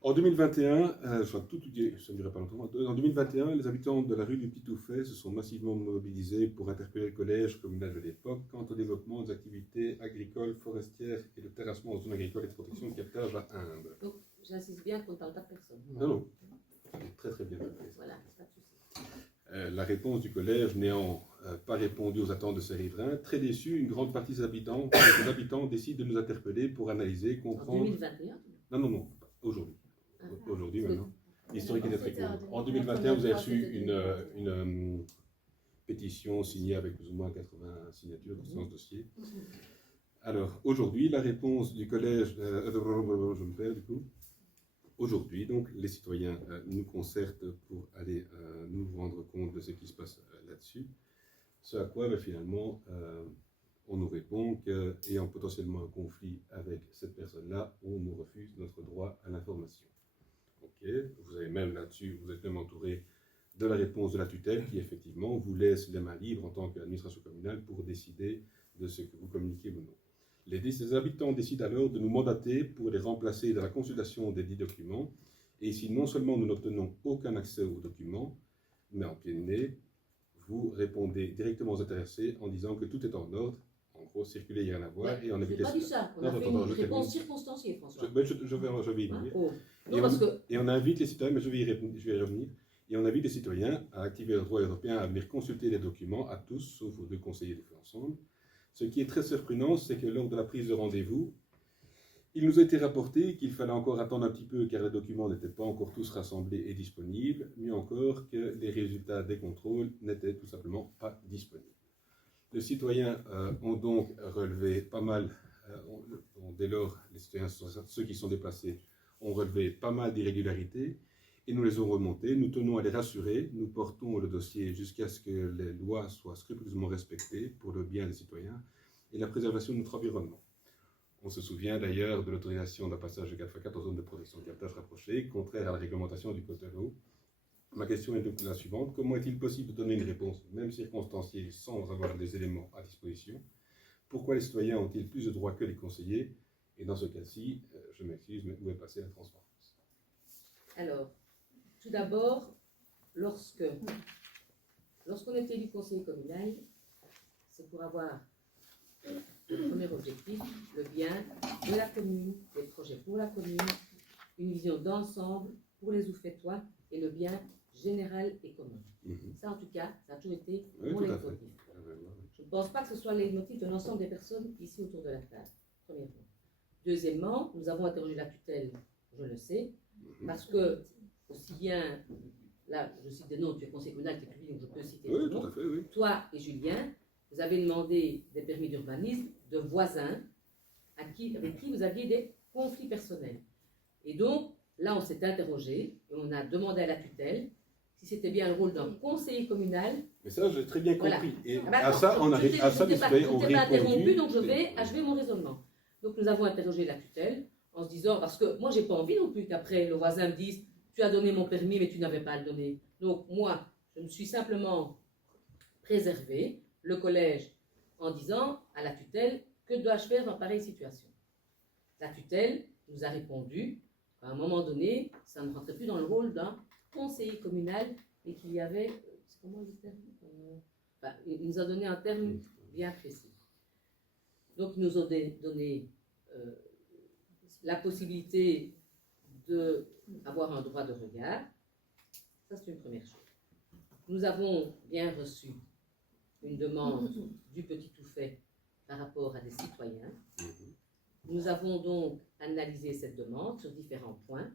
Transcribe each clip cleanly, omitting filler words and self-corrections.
En 2021, ça ne durait pas longtemps. En 2021, les habitants de la rue du Pitoufet se sont massivement mobilisés pour interpeller le collège communal de l'époque quant au développement des activités agricoles, forestières et de terrassement en zone agricole et de protection de captage à Indre. Donc, j'insiste bien qu'on ne parle pas de personne. Non. C'est très très bien fait. Voilà, pas de souci. La réponse du collège n'ayant pas répondu aux attentes de ses riverains, très déçus, une grande partie des habitants décident de nous interpeller pour analyser, comprendre... En 2021 Non, aujourd'hui. Aujourd'hui, maintenant. L'historique était très court. En 2021, première vous avez fois, reçu c'était une pétition signée avec plus ou moins 80 signatures dans ce dossier. Alors, aujourd'hui, la réponse du collège... je me perds du coup. Aujourd'hui, donc, les citoyens nous concertent pour aller nous rendre compte de ce qui se passe là-dessus. Ce à quoi, finalement, on nous répond qu'ayant potentiellement un conflit avec cette personne-là, on nous refuse notre droit à l'information. Ok, vous avez même là-dessus, vous êtes même entouré de la réponse de la tutelle qui, effectivement, vous laisse les mains libres en tant qu'administration communale pour décider de ce que vous communiquez ou non. Les habitants décident alors de nous mandater pour les remplacer dans la consultation des 10 documents. Et ici, non seulement nous n'obtenons aucun accès aux documents, mais en pied de nez, vous répondez directement aux intéressés en disant que tout est en ordre. En gros, circuler, il n'y a rien à voir. Ouais, Et on évite je n'ai pas dit ça. On a fait une réponse circonstanciée, François. Je vais y venir. Oh. Non, parce que... Et on invite les citoyens, mais je vais y revenir, et on invite les citoyens à activer le droit européen, à venir consulter les documents, à tous, sauf aux 2 conseillers de fait ensemble. Ce qui est très surprenant, c'est que lors de la prise de rendez-vous, il nous a été rapporté qu'il fallait encore attendre un petit peu car les documents n'étaient pas encore tous rassemblés et disponibles, mieux encore que les résultats des contrôles n'étaient tout simplement pas disponibles. Les citoyens ont donc relevé pas mal, dès lors, les citoyens, ceux qui sont déplacés, ont relevé pas mal d'irrégularités et nous les avons remontées. Nous tenons à les rassurer. Nous portons le dossier jusqu'à ce que les lois soient scrupuleusement respectées pour le bien des citoyens et la préservation de notre environnement. On se souvient d'ailleurs de l'autorisation d'un passage de 4x4 en zone de protection de captage rapprochée, contraire à la réglementation du code de l'eau. Ma question est donc la suivante. Comment est-il possible de donner une réponse, même circonstanciée, sans avoir des éléments à disposition? Pourquoi les citoyens ont-ils plus de droits que les conseillers? Et dans ce cas-ci, je m'excuse, mais où est passée la transparence? Alors, tout d'abord, lorsqu'on est élu conseiller communal, c'est pour avoir le premier objectif, le bien de la commune, des projets pour la commune, une vision d'ensemble pour les Oufettois et le bien général et commun. Ça, en tout cas, ça a toujours été mon leitmotiv. Je ne pense pas que ce soit le leitmotiv de l'ensemble des personnes ici autour de la table, premièrement. Deuxièmement, nous avons interrogé la tutelle, je le sais, parce que, aussi bien, là, je cite des noms, tu es conseiller communal, tu es public, donc je peux citer des noms. Tout à fait, oui. Toi et Julien, vous avez demandé des permis d'urbanisme de voisins avec qui vous aviez des conflits personnels. Et donc, là, on s'est interrogé et on a demandé à la tutelle si c'était bien le rôle d'un conseiller communal. Mais ça, j'ai très bien compris. Voilà. Et À ça, on arrive à ça, les citoyens ont répondu. Pas interrompu, donc je répondu. vais achever mon raisonnement. Donc, nous avons interrogé la tutelle en se disant, parce que moi, j'ai pas envie non plus qu'après le voisin me dise, tu as donné mon permis, mais tu n'avais pas à le donner. Donc, moi, je me suis simplement préservé le collège en disant à la tutelle, que dois-je faire dans pareille situation? La tutelle nous a répondu qu'à un moment donné, ça ne rentrait plus dans le rôle d'un conseiller communal et qu'il y avait, c'est comment le terme il nous a donné un terme bien précis. Donc, ils nous ont donné la possibilité d'avoir un droit de regard. Ça, c'est une première chose. Nous avons bien reçu une demande du Petit Oufet par rapport à des citoyens. Nous avons donc analysé cette demande sur différents points,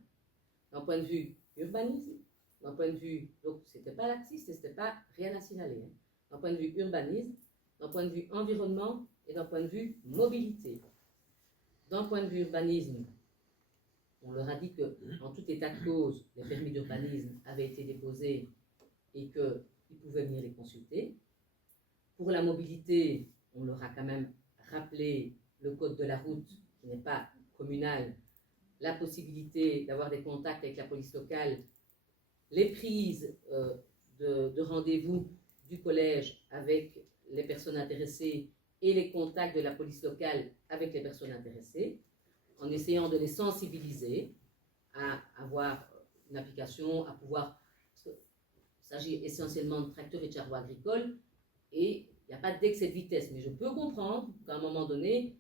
d'un point de vue urbanisme, d'un point de vue, donc c'était pas laxiste et c'était pas rien à signaler, d'un point de vue urbanisme, d'un point de vue environnement et d'un point de vue mobilité. D'un point de vue urbanisme, on leur a dit que, en tout état de cause, les permis d'urbanisme avaient été déposés et qu'ils pouvaient venir les consulter. Pour la mobilité, on leur a quand même rappelé le code de la route, qui n'est pas communal, la possibilité d'avoir des contacts avec la police locale, les prises de rendez-vous du collège avec les personnes intéressées et les contacts de la police locale avec les personnes intéressées, en essayant de les sensibiliser à une application à pouvoir. Parce que il s'agit essentiellement de tracteurs et de charrois agricoles et il n'y a pas d'excès de vitesse. Mais je peux comprendre qu'à un moment donné,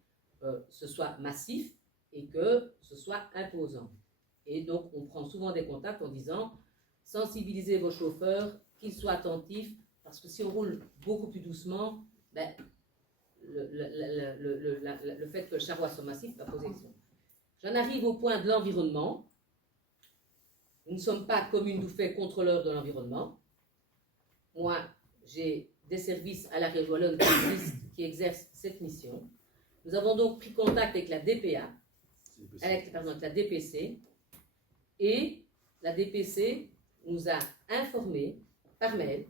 ce soit massif et que ce soit imposant. Et donc, on prend souvent des contacts en disant sensibilisez vos chauffeurs, qu'ils soient attentifs, parce que si on roule beaucoup plus doucement, ben, le fait que le charroi soit massif va poser question. J'en arrive au point de l'environnement. Nous ne sommes pas, comme une nous fait, contrôleurs de l'environnement. Moi, j'ai des services à la région wallonne qui exercent cette mission. Nous avons donc pris contact avec la DPA, avec la DPC, et la DPC nous a informé par mail,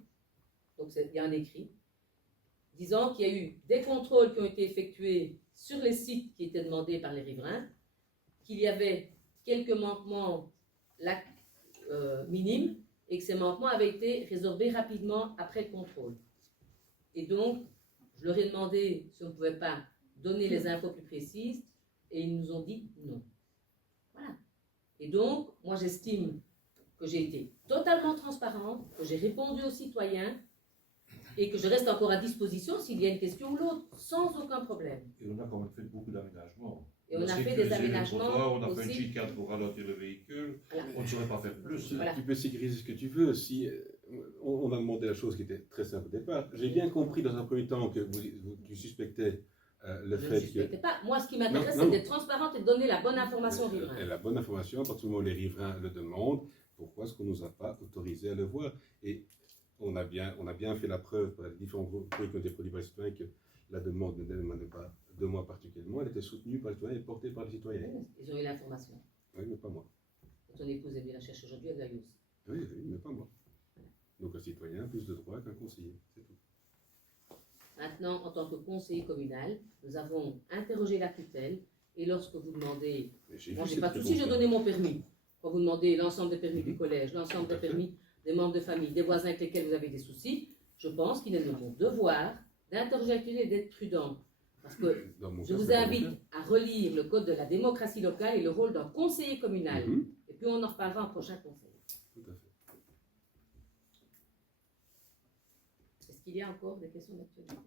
donc il y a un écrit, disant qu'il y a eu des contrôles qui ont été effectués sur les sites qui étaient demandés par les riverains, qu'il y avait quelques manquements minimes et que ces manquements avaient été résorbés rapidement après le contrôle. Et donc, je leur ai demandé si on ne pouvait pas donner les infos plus précises et ils nous ont dit non. Voilà. Et donc, moi j'estime que j'ai été totalement transparente, que j'ai répondu aux citoyens et que je reste encore à disposition s'il y a une question ou l'autre, sans aucun problème. Et on a quand même fait beaucoup d'aménagements. Et on a fait des aménagements on a fait aussi. une chicane pour ralentir le véhicule. Voilà. On ne saurait pas faire plus. Voilà. Tu peux sécuriser ce que tu veux. Si on a demandé la chose qui était très simple au départ. J'ai bien compris dans un premier temps que tu suspectais le Je ne fait suspectais que pas. Moi, ce qui m'intéresse, Non, c'est non. d'être transparente et de donner la bonne information aux riverains. la bonne information, à partir du moment où les riverains le demandent, pourquoi est-ce qu'on ne nous a pas autorisé à le voir? Et on a bien fait la preuve par les différents groupes qui ont été produits par les citoyens que la demande ne demandait pas de moi particulièrement, elle était soutenue par les citoyens et portée par les citoyens. Ils ont eu l'information. Oui, mais pas moi. Ton épouse est bien la cherche aujourd'hui, elle l'a eu aussi. Oui, mais pas moi. Donc un citoyen a plus de droits qu'un conseiller, c'est tout. Maintenant, en tant que conseiller communal, nous avons interrogé la tutelle et lorsque vous demandez, moi je n'ai pas de souci, j'ai donné mon permis. Quand vous demandez l'ensemble des permis du collège, l'ensemble des permis des membres de famille, des voisins avec lesquels vous avez des soucis, je pense qu'il est de mon devoir d'interroger la tutelle et d'être prudent. Parce que je vous invite à relire le code de la démocratie locale et le rôle d'un conseiller communal. Et puis on en reparlera en prochain conseil. Tout à fait. Est-ce qu'il y a encore des questions d'actualité?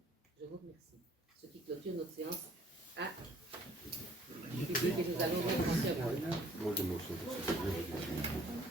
Je vous remercie. Ce qui clôture notre séance à public et nous allons reprendre. Moi, je m'en souviens.